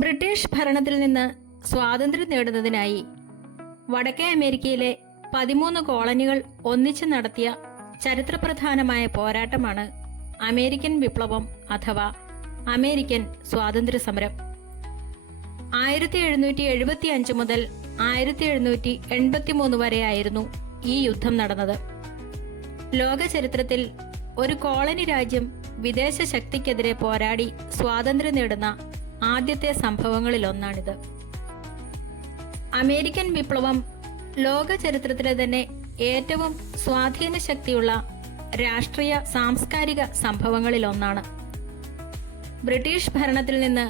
British ഭരണത്തിൽ നിന്ന് സ്വാതന്ത്ര്യം നേടുന്നതിനായി വടക്കേ അമേരിക്കയിലെ 13 കോളനികൾ ഒന്നിച്ചു നടത്തിയ ചരിത്രപ്രധാനമായ പോരാട്ടമാണ് അമേരിക്കൻ വിപ്ലവം അഥവാ അമേരിക്കൻ സ്വാതന്ത്ര്യ സമരം. 1775 മുതൽ 1783 വരെയായിരുന്നു ഈ യുദ്ധം നടന്നത്. ലോക ചരിത്രത്തിൽ ഒരു കോളനി രാജ്യം വിദേശ ശക്തിക്കെതിരെ പോരാടി സ്വാതന്ത്ര്യം നേടുന്ന ആദ്യത്തെ സംഭവങ്ങളിലൊന്നാണിത്. അമേരിക്കൻ വിപ്ലവം ലോക ചരിത്രത്തിലെ തന്നെ ഏറ്റവും സ്വാധീന ശക്തിയുള്ള രാഷ്ട്രീയ സാംസ്കാരിക സംഭവങ്ങളിലൊന്നാണ്. ബ്രിട്ടീഷ് ഭരണത്തിൽ നിന്ന്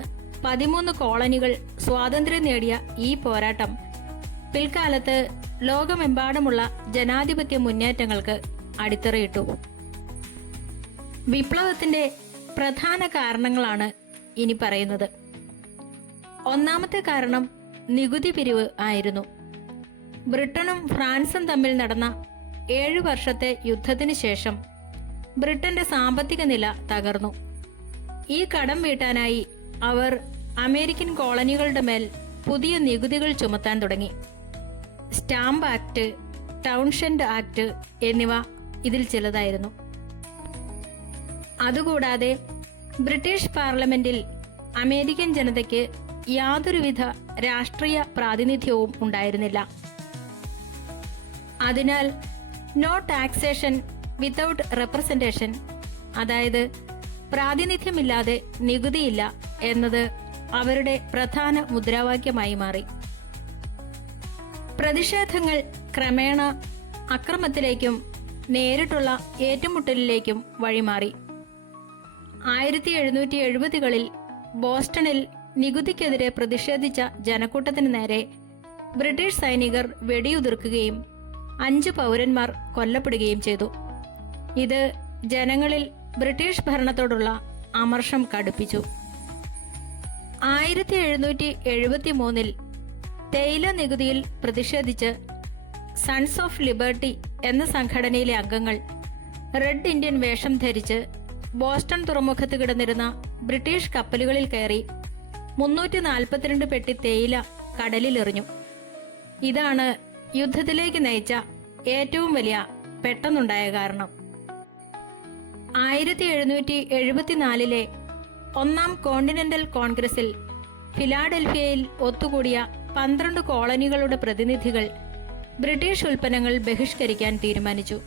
13 കോളനികൾ സ്വാതന്ത്ര്യം നേടിയ ഈ പോരാട്ടം പിൽക്കാലത്ത് ലോകമെമ്പാടുമുള്ള ജനാധിപത്യ മുന്നേറ്റങ്ങൾക്ക് അടിത്തറയിട്ടു. വിപ്ലവത്തിന്റെ പ്രധാന കാരണങ്ങളാണ് ഇനി പറയുന്നത്. ഒന്നാമത്തെ കാരണം നികുതി പിരിവ് ആയിരുന്നു. ബ്രിട്ടനും ഫ്രാൻസും തമ്മിൽ നടന്ന 7 വർഷത്തെ യുദ്ധത്തിന് ശേഷം ബ്രിട്ടന്റെ സാമ്പത്തിക നില തകർന്നു. ഈ കടം വീട്ടാനായി അവർ അമേരിക്കൻ കോളനികളുടെ മേൽ പുതിയ നികുതികൾ ചുമത്താൻ തുടങ്ങി. സ്റ്റാമ്പ് ആക്ട്, ടൗൺഷെൻഡ് ആക്ട് എന്നിവ ഇതിൽ ചിലതായിരുന്നു. അതുകൂടാതെ ബ്രിട്ടീഷ് പാർലമെന്റിൽ അമേരിക്കൻ ജനതയ്ക്ക് യാതൊരുവിധ രാഷ്ട്രീയ പ്രാതിനിധ്യവും ഉണ്ടായിരുന്നില്ല. അതിനാൽ നോ ടാക്സേഷൻ വിത്തൗട്ട് റെപ്രസെന്റേഷൻ, അതായത് പ്രാതിനിധ്യമില്ലാതെ നികുതിയില്ല എന്നത് അവരുടെ പ്രധാന മുദ്രാവാക്യമായി മാറി. പ്രതിഷേധങ്ങൾ ക്രമേണ അക്രമത്തിലേക്കും നേരിട്ടുള്ള ഏറ്റുമുട്ടലിലേക്കും വഴിമാറി. 1770കളിൽ ബോസ്റ്റണിൽ നികുതിക്കെതിരെ പ്രതിഷേധിച്ച ജനക്കൂട്ടത്തിന് നേരെ ബ്രിട്ടീഷ് സൈനികർ വെടിയുതിർക്കുകയും 5 പൗരന്മാർ കൊല്ലപ്പെടുകയും ചെയ്തു. ഇത് ജനങ്ങളിൽ ബ്രിട്ടീഷ് ഭരണത്തോടുള്ള അമർഷം കടുപ്പിച്ചു. 1773ൽ തേയില നികുതിയിൽ പ്രതിഷേധിച്ച് സൺസ് ഓഫ് ലിബർട്ടി എന്ന സംഘടനയിലെ അംഗങ്ങൾ റെഡ് ഇന്ത്യൻ വേഷം ധരിച്ച് ബോസ്റ്റൺ തുറമുഖത്ത് കിടന്നിരുന്ന ബ്രിട്ടീഷ് കപ്പലുകളിൽ കയറി 342 പെട്ടി തേയില കടലിലെറിഞ്ഞു. ഇതാണ് യുദ്ധത്തിലേക്ക് നയിച്ച ഏറ്റവും വലിയ പെട്ടെന്നുണ്ടായ കാരണം. 1774ലെ ഒന്നാം കോണ്ടിനെന്റൽ കോൺഗ്രസിൽ ഫിലാഡൽഫിയയിൽ ഒത്തുകൂടിയ 12 കോളനികളുടെ പ്രതിനിധികൾ ബ്രിട്ടീഷ് ഉൽപ്പന്നങ്ങൾ ബഹിഷ്കരിക്കാൻ തീരുമാനിച്ചു.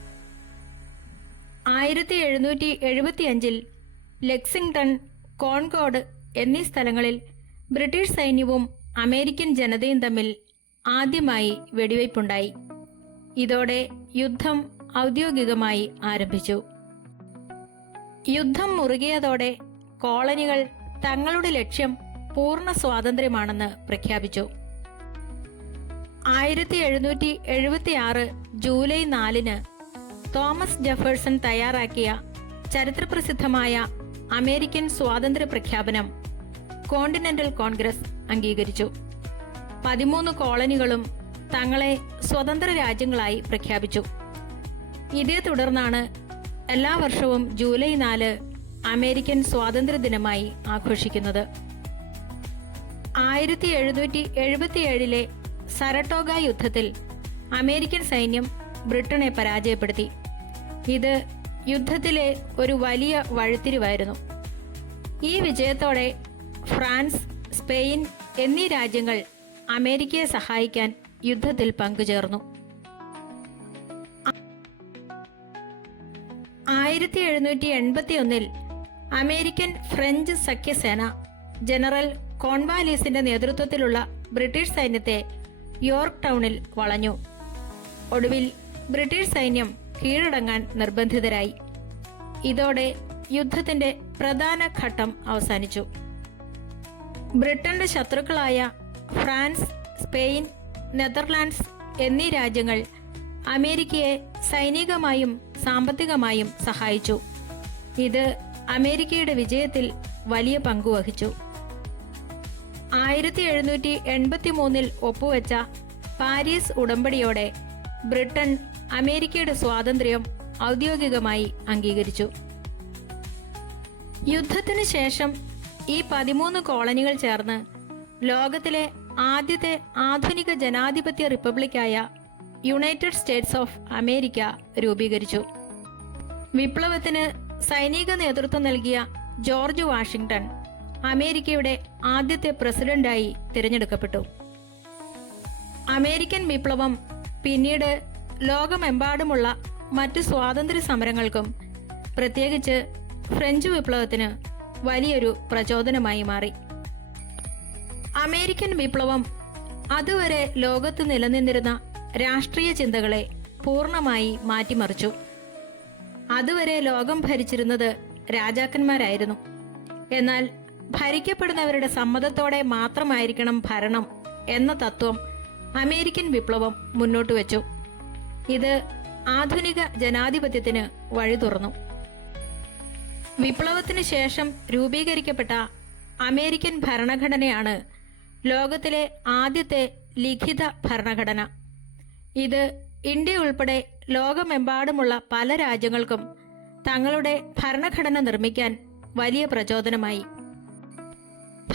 1775ൽ ലെക്സിംഗ്ടൺ, കോൺകോർഡ് എന്നീ സ്ഥലങ്ങളിൽ ബ്രിട്ടീഷ് സൈന്യവും അമേരിക്കൻ ജനതയും തമ്മിൽ ആദ്യമായി വെടിവയ്പുണ്ടായി. ഇതോടെ യുദ്ധം ഔദ്യോഗികമായി ആരംഭിച്ചു. യുദ്ധം മുറുകിയതോടെ കോളനികൾ തങ്ങളുടെ ലക്ഷ്യം പൂർണ്ണ സ്വാതന്ത്ര്യമാണെന്ന് പ്രഖ്യാപിച്ചു. 1776 ജൂലൈ 4-ന് തോമസ് ജെഫേഴ്സൺ തയ്യാറാക്കിയ ചരിത്രപ്രസിദ്ധമായ അമേരിക്കൻ സ്വാതന്ത്ര്യ പ്രഖ്യാപനം കോണ്ടിനെന്റൽ കോൺഗ്രസ് അംഗീകരിച്ചു. 13 കോളനികളും തങ്ങളെ സ്വതന്ത്ര രാജ്യങ്ങളായി പ്രഖ്യാപിച്ചു. ഇതേ തുടർന്നാണ് എല്ലാ വർഷവും ജൂലൈ 4 അമേരിക്കൻ സ്വാതന്ത്ര്യ ദിനമായി ആഘോഷിക്കുന്നത്. 1777ലെ സരട്ടോഗ യുദ്ധത്തിൽ അമേരിക്കൻ സൈന്യം ബ്രിട്ടനെ പരാജയപ്പെടുത്തി. ഇത് യുദ്ധത്തിലെ ഒരു വലിയ വഴിത്തിരിവായിരുന്നു. ഈ വിജയത്തോടെ ഫ്രാൻസ്, സ്പെയിൻ എന്നീ രാജ്യങ്ങൾ അമേരിക്കയെ സഹായിക്കാൻ യുദ്ധത്തിൽ പങ്കുചേർന്നു. 1781ൽ അമേരിക്കൻ ഫ്രഞ്ച് സഖ്യസേന ജനറൽ കോൺവാലീസിന്റെ നേതൃത്വത്തിലുള്ള ബ്രിട്ടീഷ് സൈന്യത്തെ യോർക്ക് ടൗണിൽ വളഞ്ഞു. ഒടുവിൽ ബ്രിട്ടീഷ് സൈന്യം കീഴടങ്ങാൻ നിർബന്ധിതരായി. ഇതോടെ യുദ്ധത്തിന്റെ പ്രധാന ഘട്ടം അവസാനിച്ചു. ബ്രിട്ടന്റെ ശത്രുക്കളായ ഫ്രാൻസ്, സ്പെയിൻ, നെതർലാൻഡ്സ് എന്നീ രാജ്യങ്ങൾ അമേരിക്കയെ സൈനികമായും സാമ്പത്തികമായും സഹായിച്ചു. ഇത് അമേരിക്കയുടെ വിജയത്തിൽ വലിയ പങ്കുവഹിച്ചു. 1783ൽ ഒപ്പുവെച്ച പാരീസ് ഉടമ്പടിയോടെ ബ്രിട്ടൻ അമേരിക്കയുടെ സ്വാതന്ത്ര്യം ഔദ്യോഗികമായി അംഗീകരിച്ചു. യുദ്ധത്തിന് ശേഷം ഈ 13 കോളനികൾ ചേർന്ന് ലോകത്തിലെ ആദ്യത്തെ ആധുനിക ജനാധിപത്യ റിപ്പബ്ലിക്കായ യുണൈറ്റഡ് സ്റ്റേറ്റ്സ് ഓഫ് അമേരിക്ക രൂപീകരിച്ചു. വിപ്ലവത്തിന് സൈനിക നേതൃത്വം നൽകിയ ജോർജ് വാഷിംഗ്ടൺ അമേരിക്കയുടെ ആദ്യത്തെ പ്രസിഡന്റായി തിരഞ്ഞെടുക്കപ്പെട്ടു. അമേരിക്കൻ വിപ്ലവം പിന്നീട് ലോകമെമ്പാടുമുള്ള മറ്റു സ്വാതന്ത്ര്യ സമരങ്ങൾക്കും പ്രത്യേകിച്ച് ഫ്രഞ്ച് വിപ്ലവത്തിന് വലിയൊരു പ്രചോദനമായി മാറി. അമേരിക്കൻ വിപ്ലവം അതുവരെ ലോകത്ത് നിലനിന്നിരുന്ന രാഷ്ട്രീയ ചിന്തകളെ പൂർണ്ണമായി മാറ്റിമറിച്ചു. അതുവരെ ലോകം ഭരിച്ചിരുന്നത് രാജാക്കന്മാരായിരുന്നു. എന്നാൽ ഭരിക്കപ്പെടുന്നവരുടെ സമ്മതത്തോടെ മാത്രമായിരിക്കണം ഭരണം എന്ന തത്വം അമേരിക്കൻ വിപ്ലവം മുന്നോട്ട് വെച്ചു. ഇത് ആധുനിക ജനാധിപത്യത്തിന് വഴി തുറന്നു. വിപ്ലവത്തിന് ശേഷം രൂപീകരിക്കപ്പെട്ട അമേരിക്കൻ ഭരണഘടനയാണ് ലോകത്തിലെ ആദ്യത്തെ ലിഖിത ഭരണഘടന. ഇത് ഇന്ത്യ ഉൾപ്പെടെ ലോകമെമ്പാടുമുള്ള പല രാജ്യങ്ങൾക്കും തങ്ങളുടെ ഭരണഘടന നിർമ്മിക്കാൻ വലിയ പ്രചോദനമായി.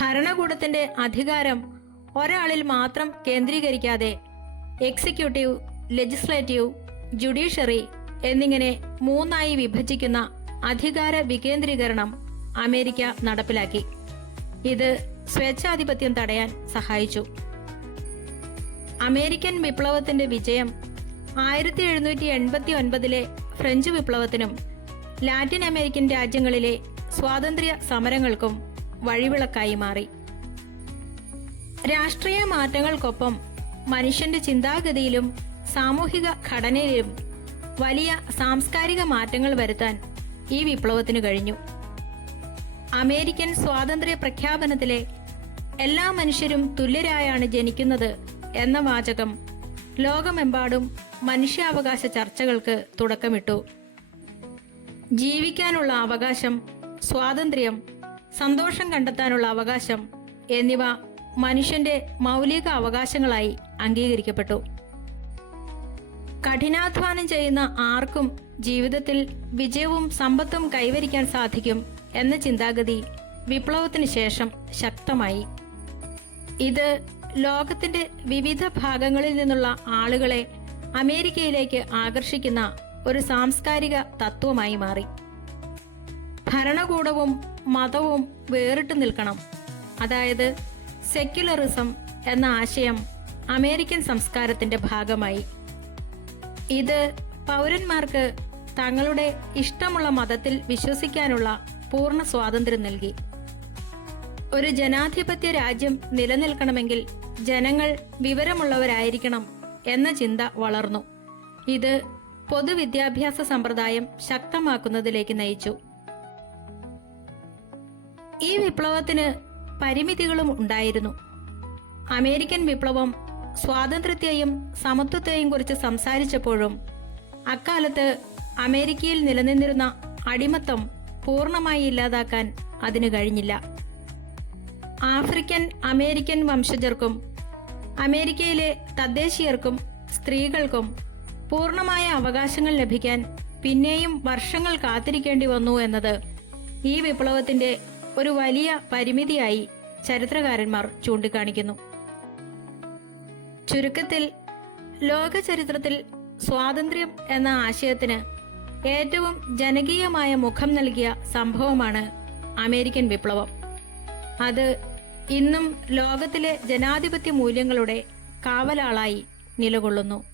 ഭരണകൂടത്തിന്റെ അധികാരം ഒരാളിൽ മാത്രം കേന്ദ്രീകരിക്കാതെ എക്സിക്യൂട്ടീവ്, ലെജിസ്ലേറ്റീവ്, ജുഡീഷ്യറി എന്നിങ്ങനെ മൂന്നായി വിഭജിക്കുന്ന അധികാര വികേന്ദ്രീകരണം അമേരിക്ക നടപ്പിലാക്കി. ഇത് സ്വേച്ഛാധിപത്യം തടയാൻ സഹായിച്ചു. അമേരിക്കൻ വിപ്ലവത്തിന്റെ വിജയം 1789 ഫ്രഞ്ച് വിപ്ലവത്തിനും ലാറ്റിൻ അമേരിക്കൻ രാജ്യങ്ങളിലെ സ്വാതന്ത്ര്യ സമരങ്ങൾക്കും വഴിവിളക്കായി മാറി. രാഷ്ട്രീയ മാറ്റങ്ങൾക്കൊപ്പം മനുഷ്യന്റെ ചിന്താഗതിയിലും സാമൂഹിക ഘടനയിലും വലിയ സാംസ്കാരിക മാറ്റങ്ങൾ വരുത്താൻ ഈ വിപ്ലവത്തിന് കഴിഞ്ഞു. അമേരിക്കൻ സ്വാതന്ത്ര്യ പ്രഖ്യാപനത്തിലെ എല്ലാ മനുഷ്യരും തുല്യരായാണ് ജനിക്കുന്നത് എന്ന വാചകം ലോകമെമ്പാടും മനുഷ്യാവകാശ ചർച്ചകൾക്ക് തുടക്കമിട്ടു. ജീവിക്കാനുള്ള അവകാശം, സ്വാതന്ത്ര്യം, സന്തോഷം കണ്ടെത്താനുള്ള അവകാശം എന്നിവ മനുഷ്യന്റെ മൗലിക അവകാശങ്ങളായി അംഗീകരിക്കപ്പെട്ടു. കഠിനാധ്വാനം ചെയ്യുന്ന ആർക്കും ജീവിതത്തിൽ വിജയവും സമ്പത്തും കൈവരിക്കാൻ സാധിക്കും എന്ന ചിന്താഗതി വിപ്ലവത്തിന് ശേഷം ശക്തമായി. ഇത് ലോകത്തിന്റെ വിവിധ ഭാഗങ്ങളിൽ നിന്നുള്ള ആളുകളെ അമേരിക്കയിലേക്ക് ആകർഷിക്കുന്ന ഒരു സാംസ്കാരിക തത്വമായി മാറി. ഭരണകൂടവും മതവും വേറിട്ട് നിൽക്കണം, അതായത് സെക്യുലറിസം എന്ന ആശയം അമേരിക്കൻ സംസ്കാരത്തിന്റെ ഭാഗമായി. ഇത് പൗരന്മാർക്ക് തങ്ങളുടെ ഇഷ്ടമുള്ള മതത്തിൽ വിശ്വസിക്കാനുള്ള പൂർണ്ണ സ്വാതന്ത്ര്യം നൽകി. ഒരു ജനാധിപത്യ രാജ്യം നിലനിൽക്കണമെങ്കിൽ ജനങ്ങൾ വിവരമുള്ളവരായിരിക്കണം എന്ന ചിന്ത വളർന്നു. ഇത് പൊതുവിദ്യാഭ്യാസ സമ്പ്രദായം ശക്തമാക്കുന്നതിലേക്ക് നയിച്ചു. ഈ വിപ്ലവത്തിന് പരിമിതികളും ഉണ്ടായിരുന്നു. അമേരിക്കൻ വിപ്ലവം സ്വാതന്ത്ര്യത്തെയും സമത്വത്തെയും കുറിച്ച് സംസാരിച്ചപ്പോഴും അക്കാലത്ത് അമേരിക്കയിൽ നിലനിന്നിരുന്ന അടിമത്തം പൂർണ്ണമായി ഇല്ലാതാക്കാൻ അതിന് കഴിഞ്ഞില്ല. ആഫ്രിക്കൻ അമേരിക്കൻ വംശജർക്കും അമേരിക്കയിലെ തദ്ദേശീയർക്കും സ്ത്രീകൾക്കും പൂർണ്ണമായ അവകാശങ്ങൾ ലഭിക്കാൻ പിന്നെയും വർഷങ്ങൾ കാത്തിരിക്കേണ്ടി വന്നു എന്നത് ഈ വിപ്ലവത്തിന്റെ ഒരു വലിയ പരിമിതിയായി ചരിത്രകാരന്മാർ ചൂണ്ടിക്കാണിക്കുന്നു. ചുരുക്കത്തിൽ, ലോക ചരിത്രത്തിൽ സ്വാതന്ത്ര്യം എന്ന ആശയത്തിന് ഏറ്റവും ജനകീയമായ മുഖം നൽകിയ സംഭവമാണ് അമേരിക്കൻ വിപ്ലവം. അത് ഇന്നും ലോകത്തിലെ ജനാധിപത്യ മൂല്യങ്ങളുടെ കാവലാളായി നിലകൊള്ളുന്നു.